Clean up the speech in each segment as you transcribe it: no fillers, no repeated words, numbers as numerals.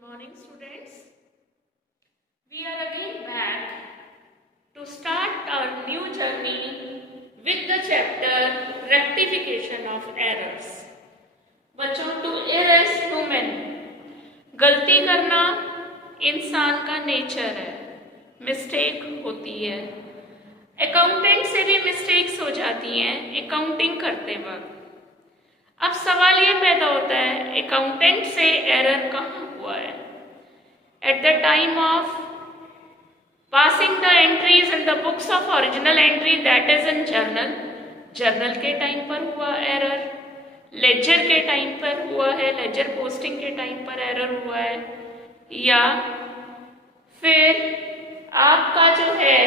Good morning, students. We are again back to start our new journey with the chapter Rectification of Errors. बच्चों, to err is human. गलती करना इंसान का nature है, mistake होती है। अकाउंटेंट से भी मिस्टेक्स हो जाती हैं अकाउंटिंग करते वक्त। अब सवाल ये पैदा होता है, अकाउंटेंट से एरर कहाँ हुआ है? At the time of passing the entries in the books of original entry, that is in journal, journal के टाइम पर हुआ एरर, लेजर के टाइम पर हुआ है, लेजर पोस्टिंग के टाइम पर एरर हुआ है, या फिर आपका जो है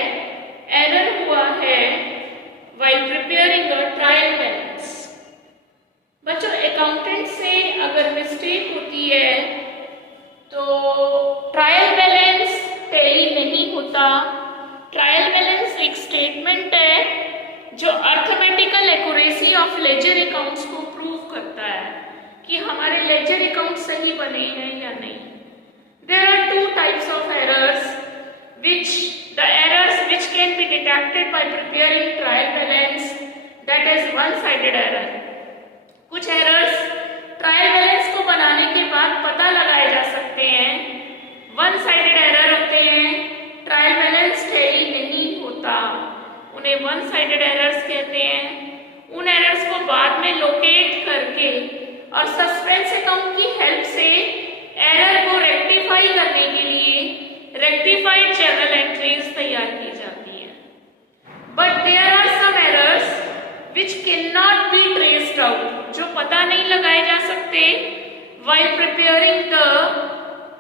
एरर हुआ है while preparing a trial balance. बच्चों, अकाउंटेंट से अगर मिस्टेक होती है तो ट्रायल बैलेंस टैली नहीं होता। ट्रायल बैलेंस एक स्टेटमेंट है जो arithmetical accuracy of ledger accounts को प्रूव करता है कि हमारे लेजर अकाउंट सही बने हैं या नहीं। There are two types of errors which can be detected by preparing trial balance, that is one-sided error. कुछ एरर्स ट्रायल बैलेंस को बनाने के बाद पता लगाए जा सकते हैं, वन साइडेड एरर होते हैं, ट्रायल बैलेंस टैली नहीं होता, उन्हें वन साइडेड एरर्स कहते हैं। उन एरर्स को बाद में लोकेट करके और सस्पेंस अकाउंट की हेल्प से एरर को रेक्टिफाई करने के लिए रेक्टिफाइड जर्नल एंट्रीज तैयार की जाती है। But there are some errors which cannot be traced out, जो पता नहीं लगाए जा सकते while preparing the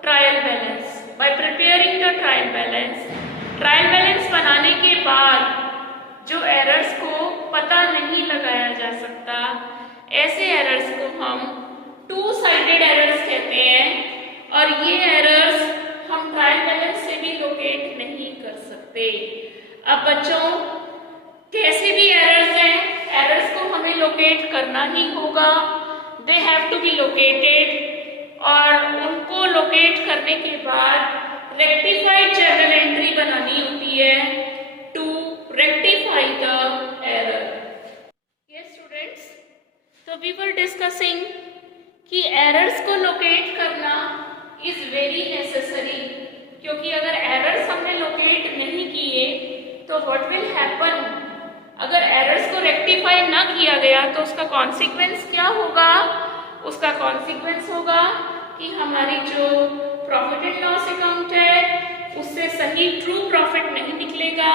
trial balance. By preparing the trial balance, trial balance बनाने के बाद जो एरर्स को पता नहीं लगाया जा सकता, ऐसे एरर्स को हम टू साइडेड एरर्स कहते हैं, और ये एरर्स हम ट्रायल बैलेंस से भी लोकेट नहीं कर सकते। अब बच्चों, कैसे भी एरर्स हैं, एरर्स को हमें लोकेट करना ही होगा, they have to be located, और उनको लोकेट करने के बाद रेक्टिफाइड जर्नल एंट्री बनानी होती है to rectify the error. Yes students, तो वी वर डिस्कसिंग कि एरर्स को लोकेट करना इज वेरी नेसेसरी, क्योंकि अगर एरर्स हमने लोकेट नहीं किए तो व्हाट विल हैपन, अगर एरर्स को रेक्टिफाई ना किया गया तो उसका कॉन्सिक्वेंस क्या होगा? उसका कॉन्सिक्वेंस होगा कि हमारी जो प्रॉफिट एंड लॉस अकाउंट है उससे सही ट्रू प्रॉफिट नहीं निकलेगा,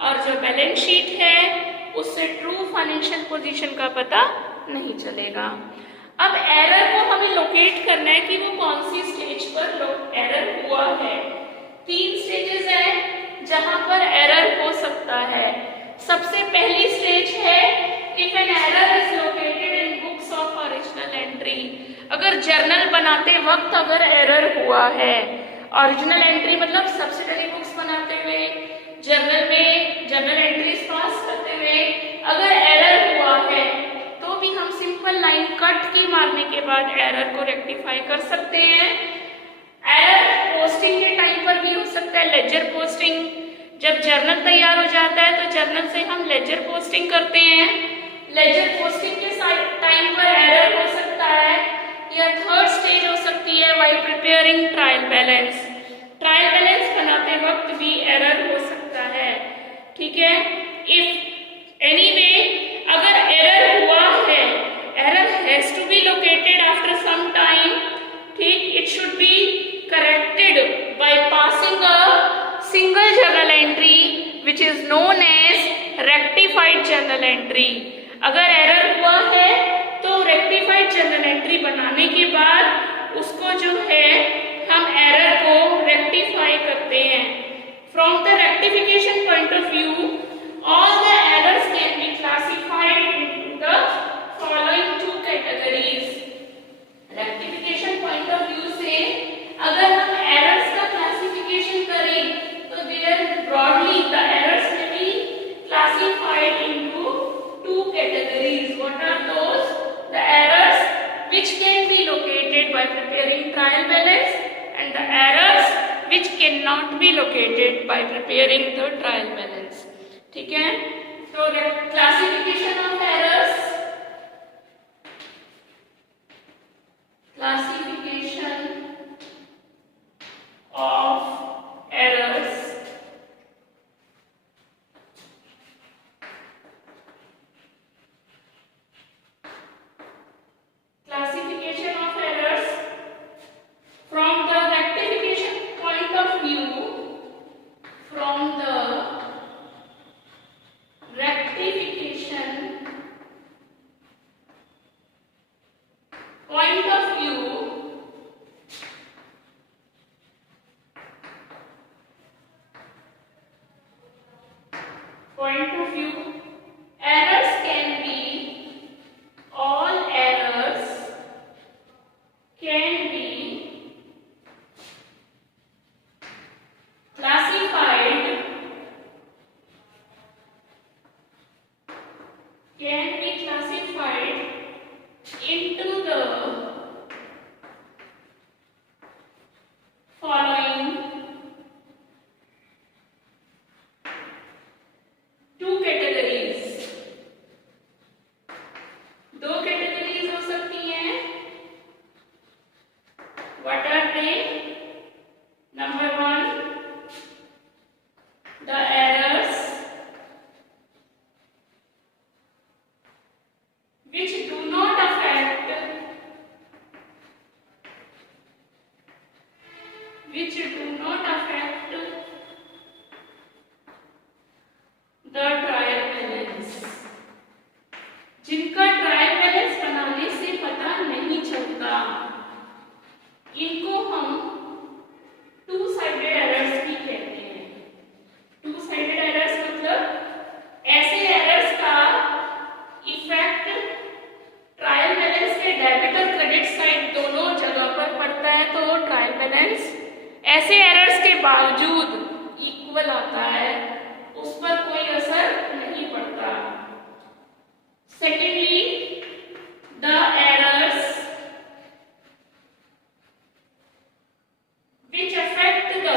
और जो बैलेंस शीट है उससे ट्रू फाइनेंशियल पोजीशन का पता नहीं चलेगा। अब एरर को हमें लोकेट करना है कि वो कौन सी स्टेज पर एरर हुआ है। तीन स्टेजेस हैं जहां पर एरर हो सकता है। सबसे पहली स्टेज है if an error is located in books of original entry. अगर जर्नल बनाते वक्त अगर एरर हुआ है, ओरिजिनल एंट्री मतलब सब्सिडरी बुक्स बनाते हुए, जर्नल में जर्नल एंट्रीज पास करते हुए अगर एरर हुआ है तो भी हम सिंपल लाइन कट की मारने के बाद एरर को रेक्टिफाई कर सकते हैं। एरर पोस्टिंग के टाइम पर भी हो सकता है, लेजर पोस्टिंग, जब जर्नल तैयार हो जाता है तो जर्नल से हम लेजर पोस्टिंग करते हैं, लेजर पोस्टिंग के टाइम पर एरर हो सकता है, या थर्ड स्टेज हो सकती है while preparing trial balance. Trial balance बनाते वक्त भी एरर हो सकता है, ठीक है। इफ एनीवे अगर एरर हुआ है, error has to be located after some time, ठीक, it should be corrected by passing a single journal entry which is known as rectified journal entry। अगर एरर हुआ है तो रेक्टिफाइड जर्नल एंट्री बनाने के बाद उसको जो है हम एरर को रेक्टिफाई करते हैं। From the rectification point of view, all the errors can be classified into the following two categories। Rectification point of view से अगर हम एरर्स का क्लासिफिकेशन करें broadly the errors may be classified into two categories. What are those? The errors which can be located by preparing trial balance, which cannot be located by preparing the trial balance. ठीक है, तो classification of errors, classification of errors. Classification of errors from the rectification point of view, from the rectification point of view, errors can be, all errors can be classified, into the following two categories. दो categories हो सकती हैं. What are they? Number one, the errors which do not affect the trial balance, जिनका trial balance बनाने से पता नहीं चलता, इनको हम टू साइडेड एरर्स भी कहते हैं. टू साइडेड एरर्स मतलब ऐसे एरर्स का इफेक्ट ट्रायल बैलेंस के डेबिट और क्रेडिट साइड दोनों जगह पर पड़ता है, तो ट्रायल बैलेंस ऐसे एरर्स के बावजूद इक्वल आता है, उस पर कोई असर नहीं पड़ता. Secondly, the errors which affect the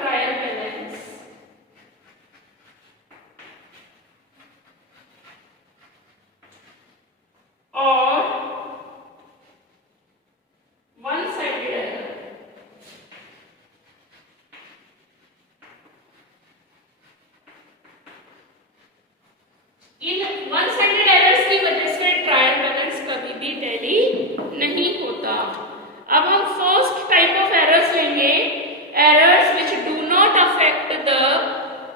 trial balance or one-sided error. In one sided errors की वजह से ट्रायल बैलेंस कभी भी टैली नहीं होता. अब हम फर्स्ट टाइप ऑफ एरर्स लेंगे, errors which do not affect the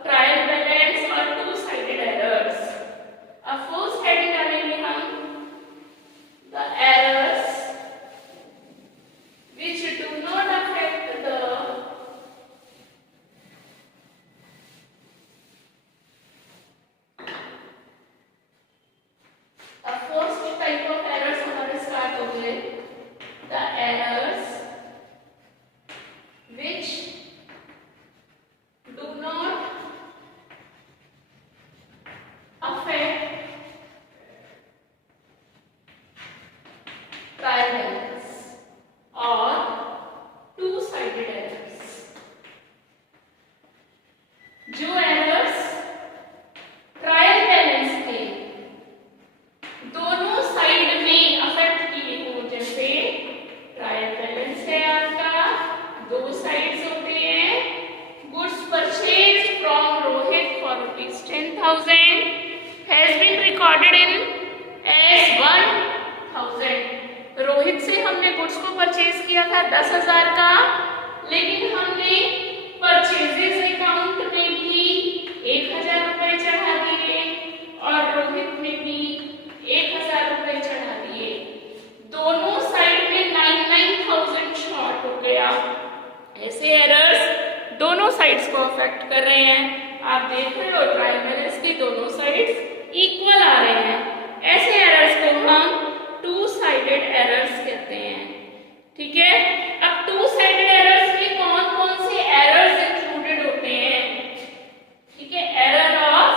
trial balance और टू साइडेड एरर्स. अब फर्स्ट हेडिंग डालेंगे हम the errors which do not affect the first type of errors हमारे स्टार्ट हो गए. The errors which do not affect trial balance or two-sided errors. जो errors trial balance के दोनों side में अफेक्ट किए हो, जैसे ट्रायल बैलेंस है आपका, दो साइड्स होते हैं. Goods purchased from Rohit for ₹10,000 has been recorded in as 1,000. Rohit से हमने गुड्स को परचेज किया था 10,000 का, लेकिन हमने परचेजेस अकाउंट में भी 1,000 रुपए चढ़ा दिए और रोहित में भी 1,000 रुपए चढ़ा दिए. दोनों साइड में 9,000 शॉर्ट हो गया. ऐसे एरर्स दोनों साइड्स को अफेक्ट कर रहे हैं. आप देख रहे हो ट्रायल बैलेंस की दोनों साइड्स इक्वल आ रहे हैं. ऐसे एरर्स को हम टू साइडेड एरर्स कहते हैं. ठीक है, अब टू साइडेड एरर्स में कौन कौन से एरर्स इंक्लूडेड होते हैं? ठीक है, error of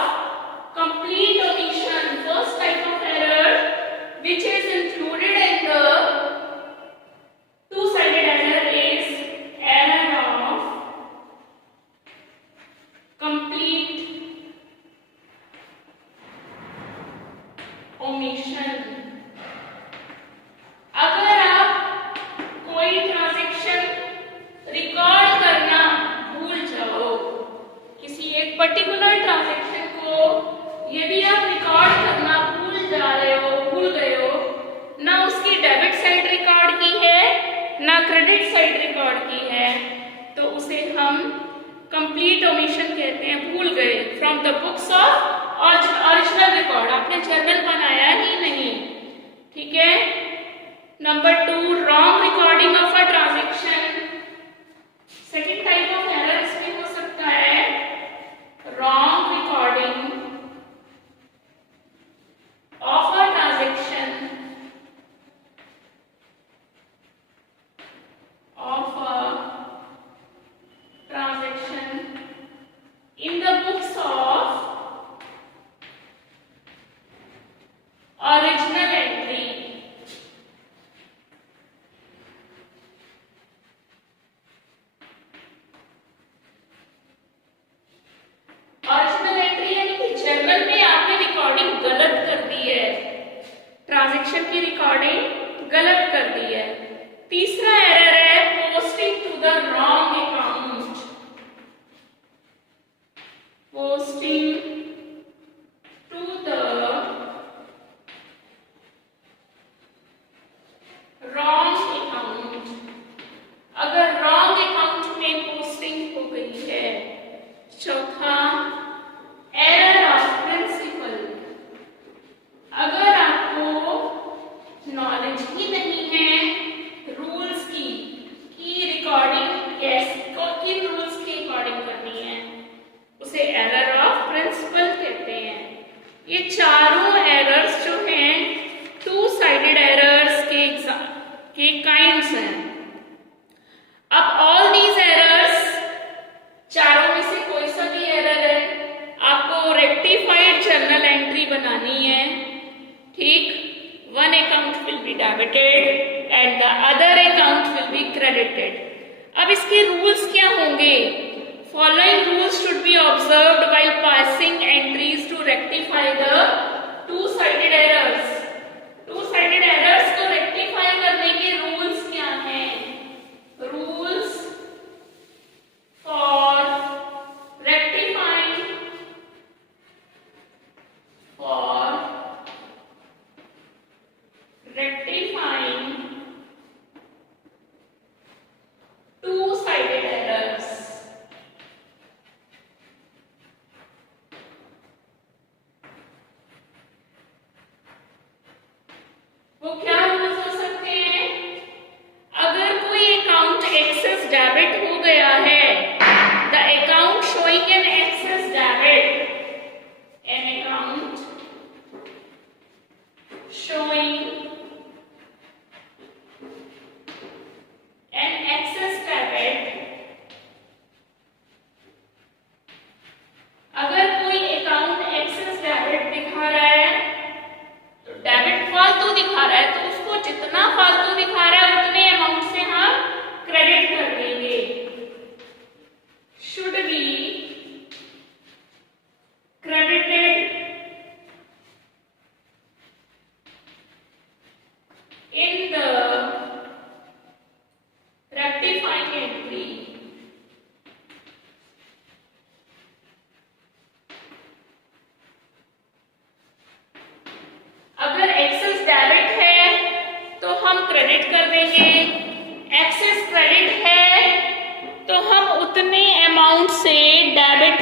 complete omission first omission. अगर आप कोई ट्रांजैक्शन रिकॉर्ड करना भूल जाओ, किसी एक पर्टिकुलर ट्रांजैक्शन को यदि आप रिकॉर्ड करना भूल गए हो, ना उसकी डेबिट साइड रिकॉर्ड की है ना क्रेडिट साइड रिकॉर्ड की है, तो उसे हम कंप्लीट ओमिशन कहते हैं, भूल गए। From the books of original record, आपने जर्नल बनाया ही नहीं, ठीक है। Number 2, wrong recording of a transaction. Second type of error इसमें हो सकता है wrong recording of a transaction in the books of original entry। Original entry यानी कि जर्नल में आपने रिकॉर्डिंग गलत कर दी है, ट्रांजैक्शन की रिकॉर्डिंग गलत कर दी है। तीसरा एरर है posting to the wrong account. Posting to the wrong account. अगर रॉन्ग अकाउंट में पोस्टिंग हो गई है। चौथा, एरर ऑफ प्रिंसिपल। अगर आपको नॉलेज ही नहीं है रूल्स की कि रिकॉर्डिंग किन रूल्स की रिकॉर्डिंग करनी है, उसे एरर ऑफ प्रिंसिपल कहते हैं। ये चारों एरर्स जो हैं टू साइडेड एरर्स के काइंड्स हैं। अब ऑल दीज एरर्स, चारों में से कोई सा भी एरर है, आपको रेक्टिफाइड जर्नल एंट्री बनानी है, ठीक। One account will be debited and the other account will be credited. अब इसके रूल्स क्या होंगे? Following rules should be observed while passing entries to rectify the two sided errors. Two sided errors को rectify करने के rules क्या हैं? Rules for rectifying two-sided errors। वो क्या रूल्स हो सकते हैं? अगर कोई अकाउंट एक्सेस डेबिट हो गया है, the account showing an excess debit, an account showing an excess debit। अगर कोई अकाउंट एक्सेस डेबिट दिखा रहा है, तो डेबिट फालतू दिखा रहा है, तो उसको जितना फालतू दिखा रहा है उतने अमाउंट से हम क्रेडिट कर देंगे। should be credited in the rectifying entry। अगर एक्सेस डेबिट है तो हम क्रेडिट कर देंगे, एक्सेस क्रेडिट है तो हम उतने अमाउंट से डेबिट।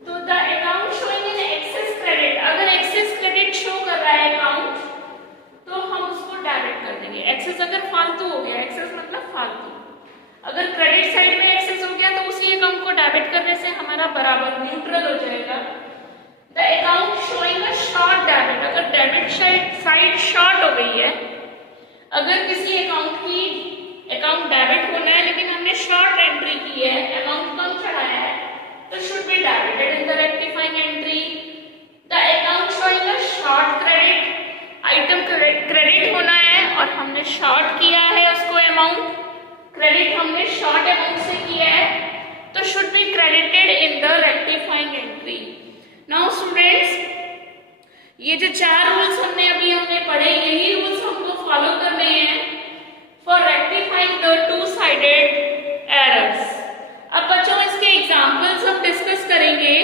तो the account showing an excess credit, अगर एक्सेस क्रेडिट शो कर रहा है अकाउंट, तो हम उसको डेबिट कर देंगे। एक्सेस अगर फालतू हो गया, एक्सेस मतलब फालतू, अगर क्रेडिट साइड में एक्सेस हो गया तो उसी अकाउंट को डेबिट करने से हमारा बराबर न्यूट्रल हो जाएगा। The account showing a short debit, अगर डेबिट साइड शॉर्ट हो गई है, अगर किसी अकाउंट डेबिट होना है लेकिन हमने शॉर्ट एंट्री की है, अमाउंट कम चढ़ाया है, तो should be debited in the rectifying entry. The account showing a short credit, item credit होना है और हमने शॉर्ट किया है उसको अमाउंट, क्रेडिट हमने शॉर्ट अमाउंट से किया है, तो should be credited in the rectifying entry. Now students, ये जो 4 रूल्स हमने पढ़े, यही रूल्स हमको फॉलो करने हैं for rectifying the two sided errors. अब बच्चों इसके एग्जांपल्स हम डिस्कस करेंगे।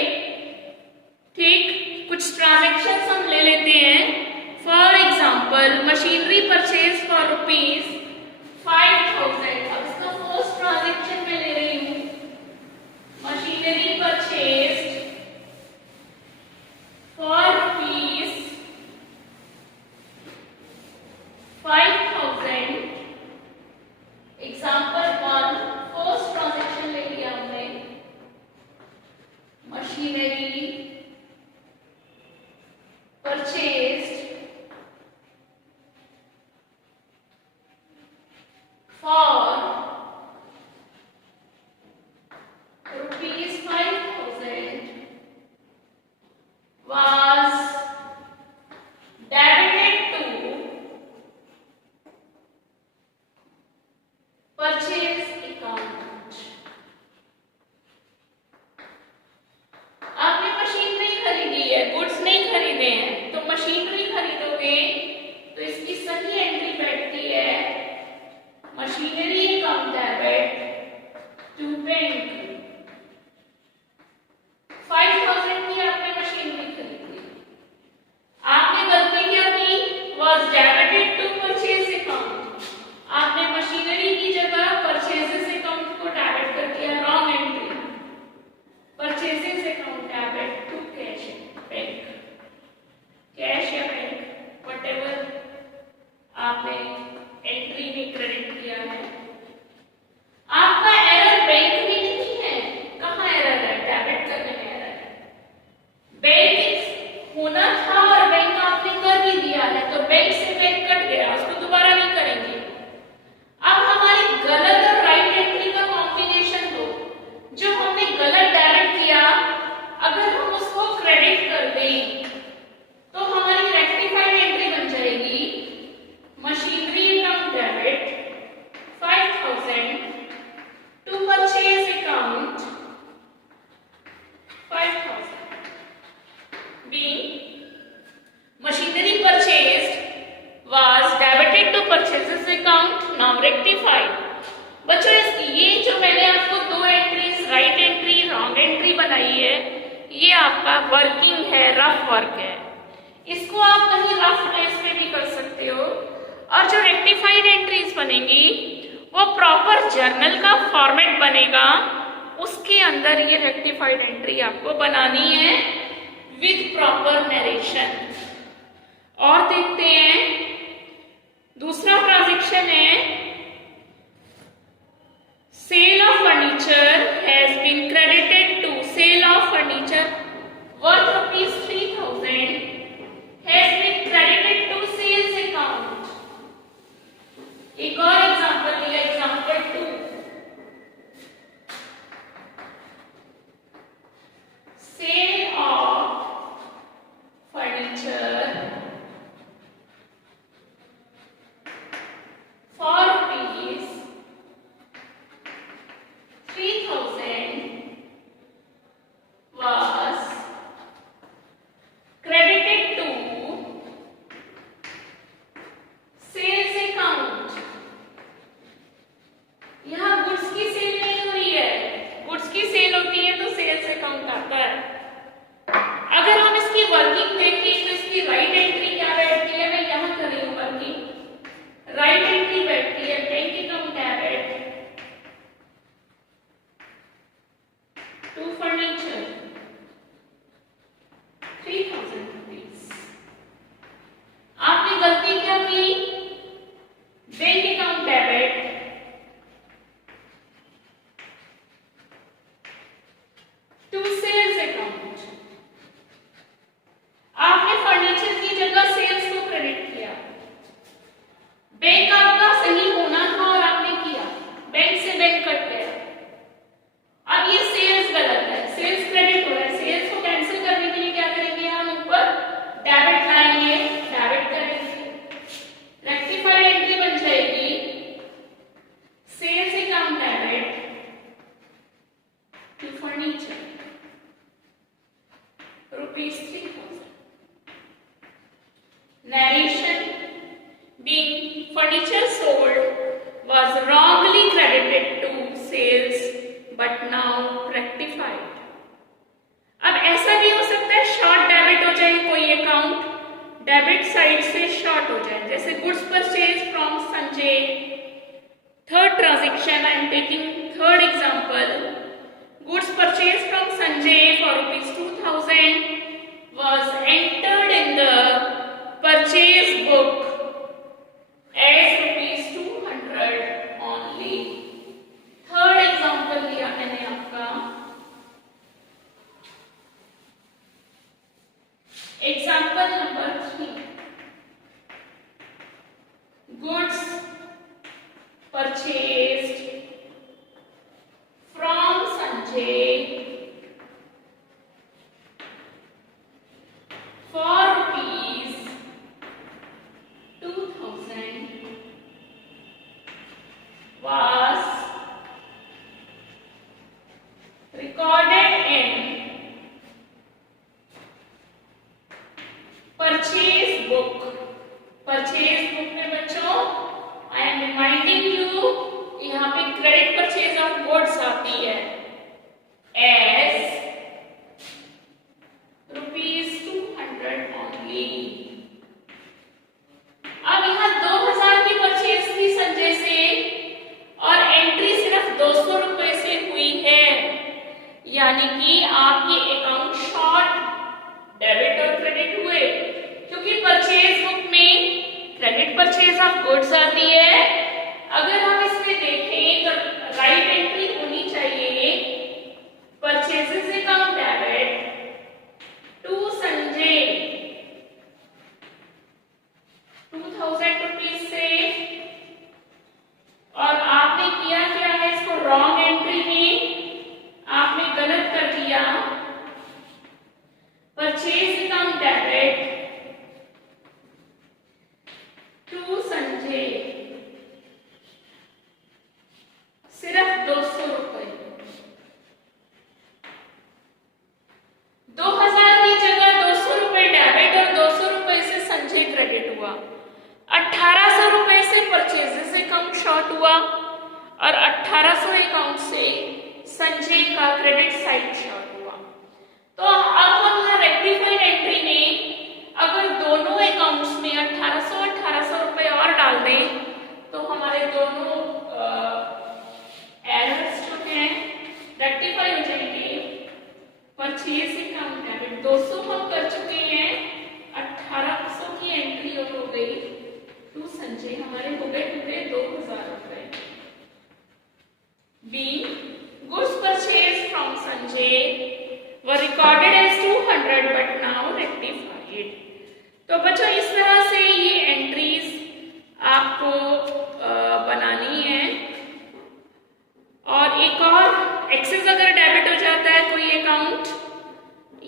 ठीक, कुछ ट्रांजैक्शंस हम ले लेते हैं। For example machinery purchase for ₹5,000। अब इसका फर्स्ट ट्रांजैक्शन मैं ले रही हूँ, machinery purchase for ₹5,000। Example 1, first transaction ले लिया हमने, machinery purchased for ₹5,000 was debited to purchase account। आपने मशीनरी खरीदी है, गुड्स नहीं खरीदे हैं, तो मशीनरी खरीदोगे तो इसकी सही एंट्री बैठती है machinery account debit to bank. 5,000 की आपने मशीनरी खरीदी, आपने गलती क्या की, was debited to purchase account। आपने मशीनरी की जगह परचेजेस अकाउंट को डेबिट कर दिया, wrong entry. Purchases account debit to cash bank, cash या बैंक व्हाटएवर आपने एंट्री में क्रेडिट किया है। आपका एरर बैंक में नहीं है, कहाँ एरर है, डेबिट करने में एरर है। बैंक होना था और बैंक आपने कर भी दिया है, तो बैंक से बैंक कट गया, उसको दोबारा नहीं करेंगे। अब हमारी गलत और राइट एंट्री का कॉम्बिनेशन दो, जो हमने गलत डेबिट किया अगर हम उसको क्रेडिट कर दें तो हमारी रेक्टिफाइड एंट्री बन जाएगी machinery account debit 5,000 to purchase account 5,000। B, machinery purchased was debited to purchases account, now rectified। बच्चों ये जो मैंने आपको दो entries, right entry wrong entry बनाई है, ये आपका वर्किंग है, रफ वर्क है। इसको आप कहीं रफ प्लेस पे भी कर सकते हो। और जो रेक्टिफाइड एंट्रीज बनेंगी वो प्रॉपर जर्नल का फॉर्मेट बनेगा, उसके अंदर ये रेक्टिफाइड एंट्री आपको बनानी है विद प्रॉपर नरेशन। और देखते हैं दूसरा ट्रांजैक्शन है, sale of furniture has been credited to, sale of furniture worth ₹3,000 has been credited to sales account. एक और एग्जांपल लिया, example 2, sale of furniture for ₹3,000 was credited to sales account। यहाँ goods की सेल नहीं हो रही है, गुड्स की सेल होती है तो सेल्स अकाउंट आता है। अगर हम इसकी वर्किंग देखें तो इसकी राइट एंट्री क्या बैठती है, मैं यहाँ कर रही हूँ वर्किंग, राइट एंट्री बैठती है bank account debit to furniture ₹3,000। आपने गलती क्या की, bank account debit to sales account. आपने फर्नीचर की जगह सेल्स को क्रेडिट किया, बैंक आपका सही होना था और आपने किया, बैंक से बैंक कट गया। अब ये सेल्स गलत है, सेल्स क्रेडिट हो रहा है, सेल्स को कैंसिल करने के लिए क्या करेंगे, हम ऊपर डेबिट लाएंगे, डेबिट करेंगे, रेक्टिफाइड एंट्री बन जाएगी sales account debit to furniture ₹3,000। Side से शॉर्ट हो जाए, जैसे goods purchase from Sanjay. Third transaction I am taking third example. Goods purchase from Sanjay for ₹2000 was entered in the purchase book as ₹200 only. Third example लिया मैंने आपका। Example number 3, goods purchased from Sanjay for ₹2000 was recorded in purchase book। Purchase book में बच्चों I am reminding you, यहाँ पे credit purchase of goods आती है as ₹200 only। अब यहाँ 2000 की परचेज थी संजय से और एंट्री सिर्फ ₹200 से हुई है, यानी कि आपके अकाउंट शॉर्ट डेबिट और क्रेडिट हुए, क्योंकि परचेज बुक में क्रेडिट परचेज ऑफ गुड्स आती है। अगर हम इसमें देखें तो राइट एंट्री होनी चाहिए purchases account debit to Sanjay ₹2000 से, और आपने किया क्या है, इसको रॉन्ग एंट्री में आपने गलत कर दिया। Purchase account debit to Sanjay सिर्फ ₹200। 2000 की जगह ₹200 डेबिट और ₹200 से संजय क्रेडिट हुआ। 1800 से परचेजेस अकाउंट शॉर्ट हुआ और 1800 अकाउंट से संजय का क्रेडिट साइड शॉर्ट हुआ। तो अब हम यहाँ रेक्टिफाइड एंट्री में अगर दोनों अकाउंट्स में 1800 रुपए और डाल दें तो हमारे दोनों एरर्स जो हैं रेक्टिफाई हो जाएंगे। परचेज अकाउंट डेबिट 200 हम कर चुके हैं, 1800 की एंट्री और हो गई टू संजय, हमारे हो गए पूरे ₹2000। B, goods purchase from Sanjay were recorded as 200 but now rectified। तो बच्चों इस तरह से ये एंट्रीज आपको बनानी है। और एक और, एक्सेस अगर डेबिट हो जाता है कोई अकाउंट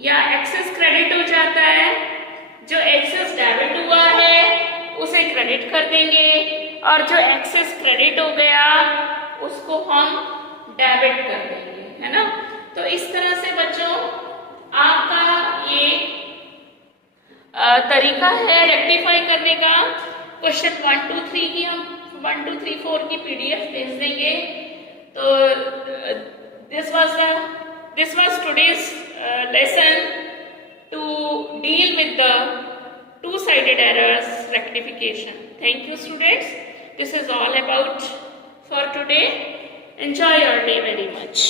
या एक्सेस क्रेडिट हो जाता है, जो एक्सेस डेबिट हुआ है उसे क्रेडिट कर देंगे और जो एक्सेस क्रेडिट हो गया उसको हम डेबिट कर देंगे, है ना। तो इस तरह से बच्चों आपका ये तरीका है रेक्टिफाई करने का। क्वेश्चन 1 2 3 की हम 1 2 3 4 की PDF भेज देंगे। तो this was today's lesson to deal with the two-sided errors rectification. Thank you students. This is all about for today. Enjoy your day very much.